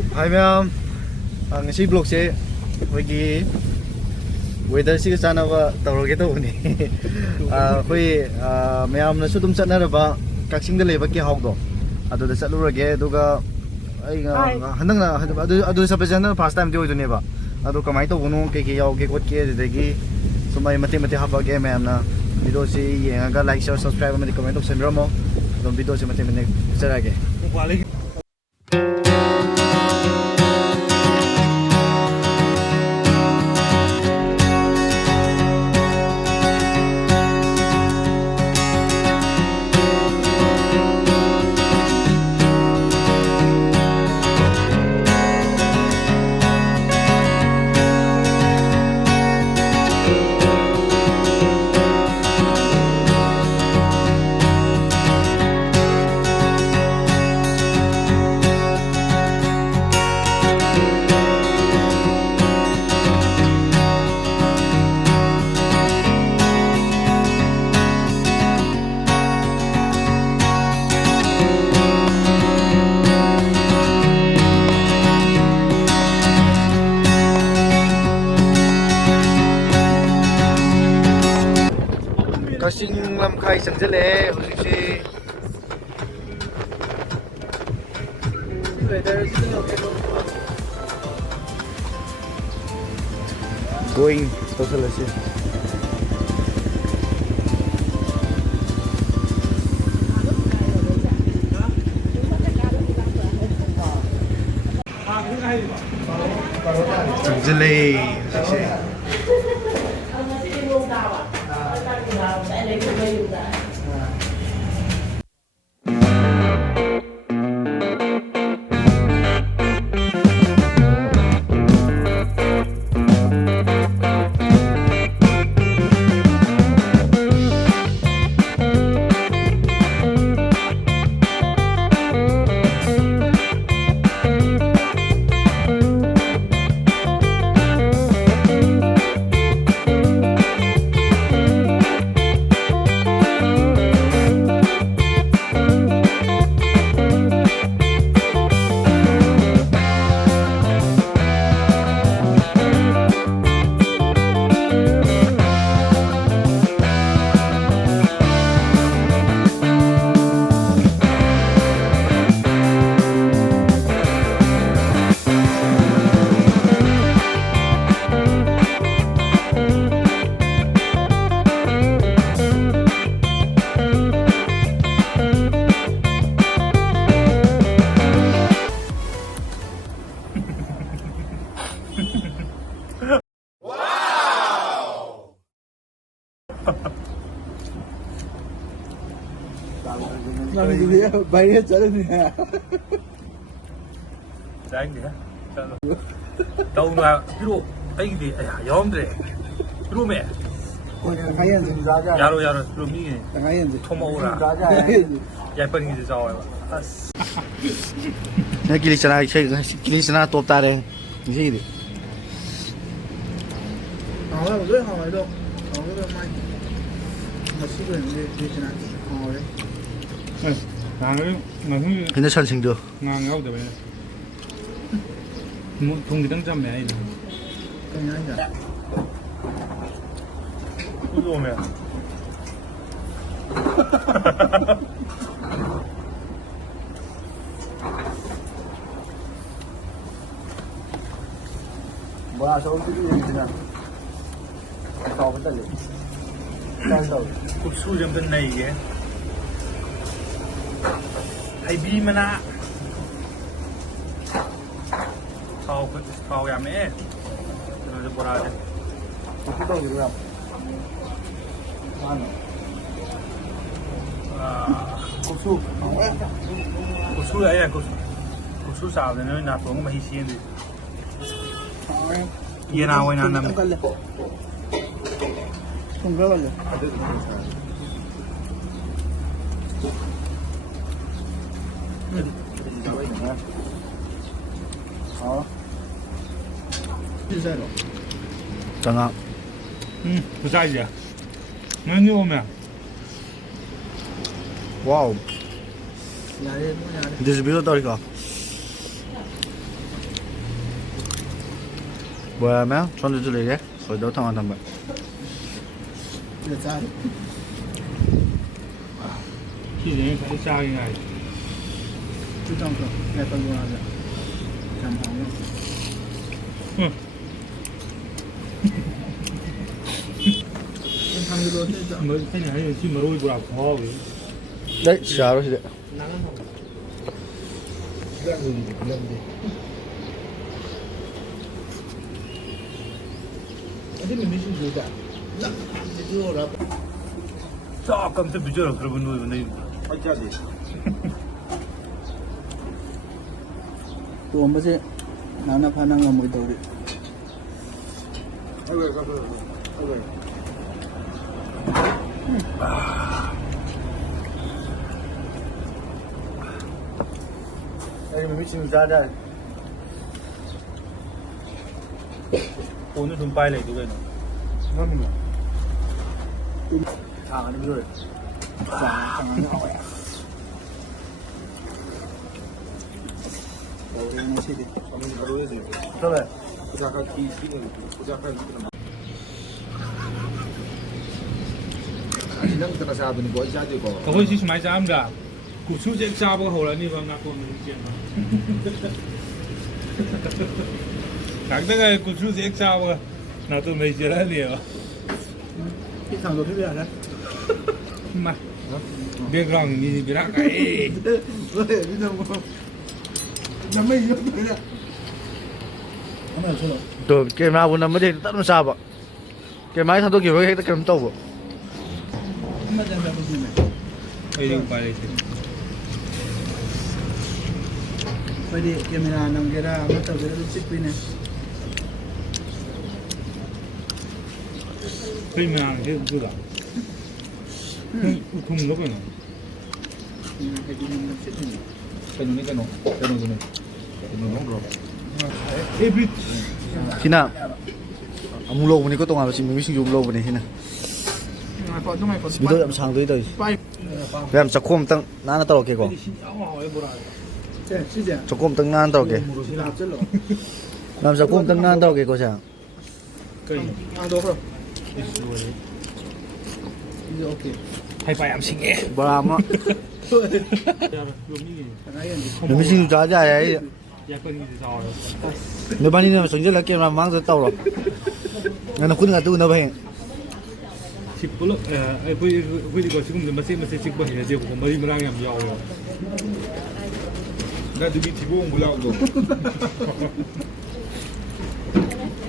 Hi ma'am, ngasi vlog se hoigi weather si chana ba tawroge to ni khoi ma'am na su dum chana ba kaksing da leba ki hawdo adu da chatlurage aduga ai handang na adu sa pajana first time doi dune ba adu kamai to bunu ke ke yaw ke kot ke degi sumai mate mate haba ge ma'am na video si yenga like share subscribe amadi comment option ramo dum video si mate mate charage Kasing lam khai sang jale hujik se going social ase sang jale hujik se बढ़िया चल जाएंगे चलो đâu là cái độ ấy thì nhóm rồi cái độ mẹ 야로 루미 토모라 야笨이 저어요 na kilisana top tare ni di rồi rất hỏi đâu rất may mà xí rồi đi thế nào hỏi đấy 근데 잘 생겨 ngang đâu vậy không thì đang chăm mẹ cái nhá nhá cái độ mẹ 뭐야 저거 들이 그냥 더 붙들려 더 국수 좀 됐네 이게 아이 미만아 thao mẹ rồi được bora đấy cái đâu được không 고수 고수 아니야 고수 xào thì nó nạp xuống mà hi xiên thì yên nào quay nào nằm không có rồi 장아 그 사이즈야 너니 오면 와우 nhà đi nhà đi 근데 좀 비싸다니까 뭐야면 전주 줄이게 거의 너 통한 번. 这家里去年才下应该就这样子，来分多少钱？两盘子。嗯他们说这个，没看见还有去没有一个好的 đấy xả rồi đấy. 어디 민민씨 주다. 나 이거 라. 쫙 깜짝 비주얼 그러고 누우면 어쩌지? 我们是拿那盘那个没兜的。 여기 미친 자자. 오늘 좀 빨리 누가 있나? 그럼요. 아, 아니 그래. 자, 나와야. 우리는 시대. 그래. nâng tao sao bên gọi ra được có 可会去买啥的？古出这炸不好了，你帮拿过没见吗？看那个古出这炸不，那都没见了你哦。 พี่สั่งตัวพี่เบียร์นะ 妈，别让你别让哎。 เฮ้ยพี่ทำมันไม่ยกเลยเนี่ยทำไมใช่หรอ 또 게임 하고 나면 돼. 다른 사봐. 게임 많이 사도 기회 했다 그럼 또 뭐. ทำไมจะแบบนี้ไหม 哎，有빨리去。 ไปดิเกมนานังเกรามาตัวเรือชิปปี้เนี่ย 可以吗？这不知道。通了不能？ ให้ดูมันชิปปี้ cái nó cái nó nó rồi Every 희나. 아무로 보니 것도 안 지금 미신 좀 보니 희나. พอต้องให้คน 미도 좀 상도 있다. ไป 그냥 조금 땅 나나 떨어게 고. ใช่ใช่จ้ะ 조금 땅 나나 떨어게. หลับจะหรอ 남 조금 땅 나나 떨어게 거자. 可以。 เอาตัวครับ 你说的。 นี่โอเค 还发扬新耶。 뭐라마. 有米。 อะไรอย่างนี้ 미신 좀 자자 야. 也不你知道了。 내 반이는 성질 날게 망서 떠로. 나는 군가 또 너봐. 식불로 우리가 지금 마세 식불 해야 되고 머리랑 양 야워요. nó đi thì buông bùi lậu rồi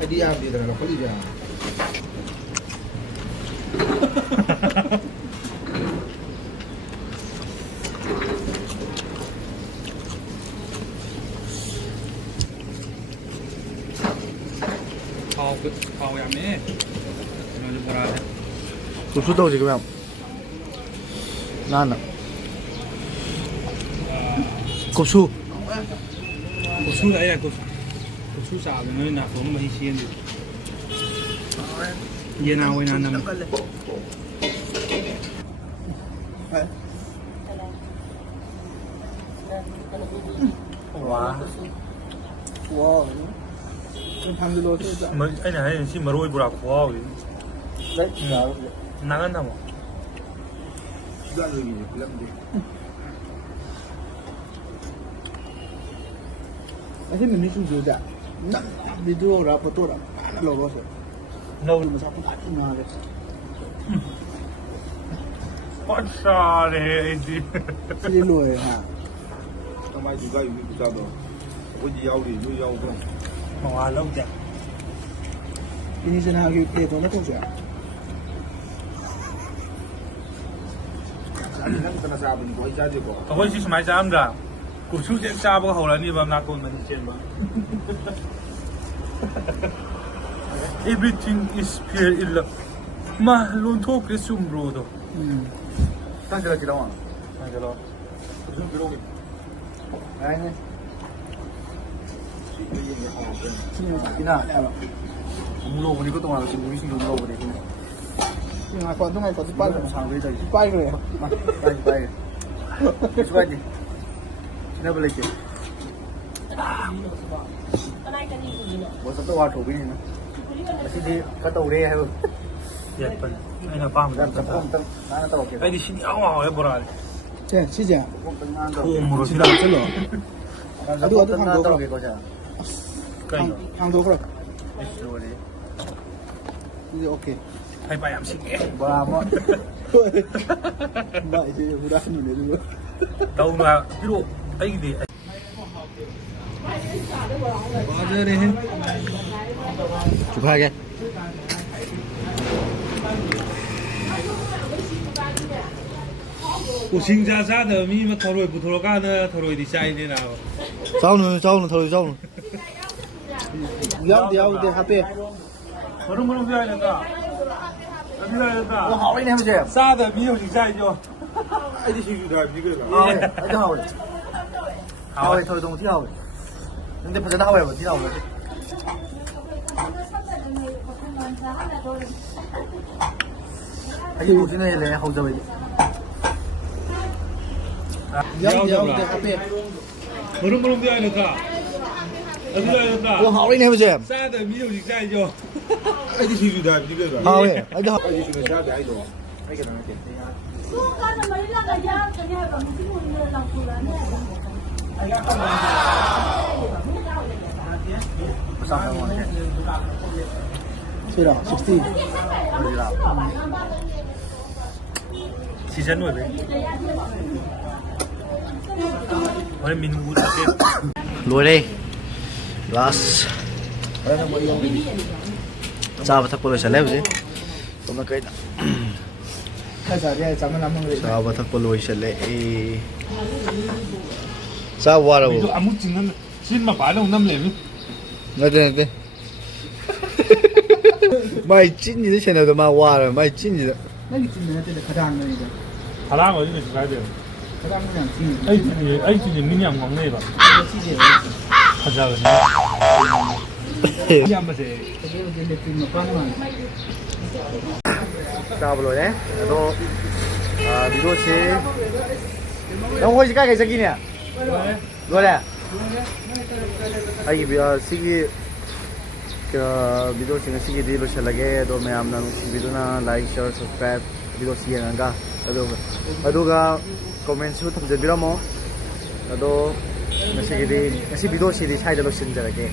ai đi ăn thì là có gì à 아, 야매. 이거 뭐라 해? 고추도 지금 나나. 고추. 고추 아니야 고추 사는 나 너무 많이 시엔데. 얘나 왜나 남. 와. 와 좀 방금 너 진짜 뭐 아니 시 머로이 보라 고아. đấy là 나간다 뭐. ra rồi thì làm gì 아니 민민씨 주다 나 비디오라 포토라 로로서 너 뭐 자꾸 같이 나래 빠샤래 이디. 실로에 하 tao mai thì gây bị sao rồi có gì đâu thì nuôi dâu không 와 롱자. 이니는 하기 때 돈을 통수야 anh nâng tao sao bên gọi ra được có 我去买啥子？고추 제 짜고好了，你帮拿过没见吗？Everything is pure illa. Ma lon talk is brodo. tăng cái gì đâu à Anche lo. 무슨 비록 đấy 신경 안 희나 나. 물어보니 그것도 안 지금 미신 좀 물어보니 아, 건동에 거기 빨리 상도 있다. 빨리 그래요. 빨리 빨리. 수고하지. 지나볼게. Bố sắp tôi vào thủ bên này nữa. Xin đi, có tàu đi hay không? เย็ดเป็นไอ้น่ะป้ามัน Đang chấm không tâm, nó tàu kìa. ไอ้ดิชินี่เอาเอาไอ้โบราณ 자, 시장. โอ้โหสิ 시장 ละ 쓸러. Đang chấm không tâm, nó tàu kìa có chả. ไก่ 항도 그래. Rồi đi. 이제 오케이. ให้ไปอ่ะสิเอ๊ะ Bà mọi. 나 이제 우라스는 내주고. တောင်းတာပြီးတော့အဲ့ဒီ Chụp hai cái. ကိုစင်ကြစားတယ်မိမထော်လို့ဘူးထော်ကနဲ့ထော်လို့ဒီဆိုင်နေတာ Cháu nữa, thôi cháu nữa. 야우데 하베. ဘာလို့မလုပ်ပြရလဲကမပြရလဲက Ủa, hỏi anh em xem. စားတယ်မိတို့ဒီဆိုင်ကျော် အဲ့ဒီရှိယူတာပြီးခဲ့လား Hỏi, anh cho hỏi. Hỏi, thôi đồng chí hỏi. Nhưng mà phải hỏi mà tí nào rồi. Anh một cái này là hầu giờ vậy. 야우데 하베. ဘာလို့မလုပ်ပြရလဲကအဲ့ဒီလဲက Ủa, hỏi anh em xem. စားတယ်မိတို့ဒီဆိုင်ကျော် အဲ့ဒီရှိယူတာပြီးခဲ့လား Hỏi, anh cho hỏi. အဲ့ဒီရှိနေတာအဲ့တော့အဲ့ကလည်းတင် Sao không ngon thế? 세라 60. Rồi làm. စီစံတွေပဲဘာမင်းဘူးတက် Lùi đi. Last. Sao mà thắc bộ rồi sẽ lấy gì? Không nó cây. 회사에 잠을 안 먹는 거. Sao mà thắc bộ rồi sẽ lấy. Sao qua ပြီး rồi? တော့အမှုကျင်းနေရှင်းမပါတော့နမ်းလေပြီ Nói đây đây. Mày chín gì thế này rồi mà qua rồi, mày chín gì đó. 나기 찜내 때문에 가장 너희가. ဟာလားကိုဒီလိုလိုက်တယ် 가장 그냥 찜. အဲ့ဒီမင်းညံငေါနေပါ 시제. ခါကြတယ်ညမစေ 그게 이제 찜 먹방만. Sao rồi đấy? Đó. Video sẽ. Ông ơi, cái gì nè? Rồi nè. Ai bây giờ sĩ video sẽ sĩ đi lúc lagi, đó mấy am nang video na like, share, subscribe, video sẽ yang angka, đó ga comment shoot tham gia video mo, đó nasi video sẽ đi thay đổi lúc xin lagi.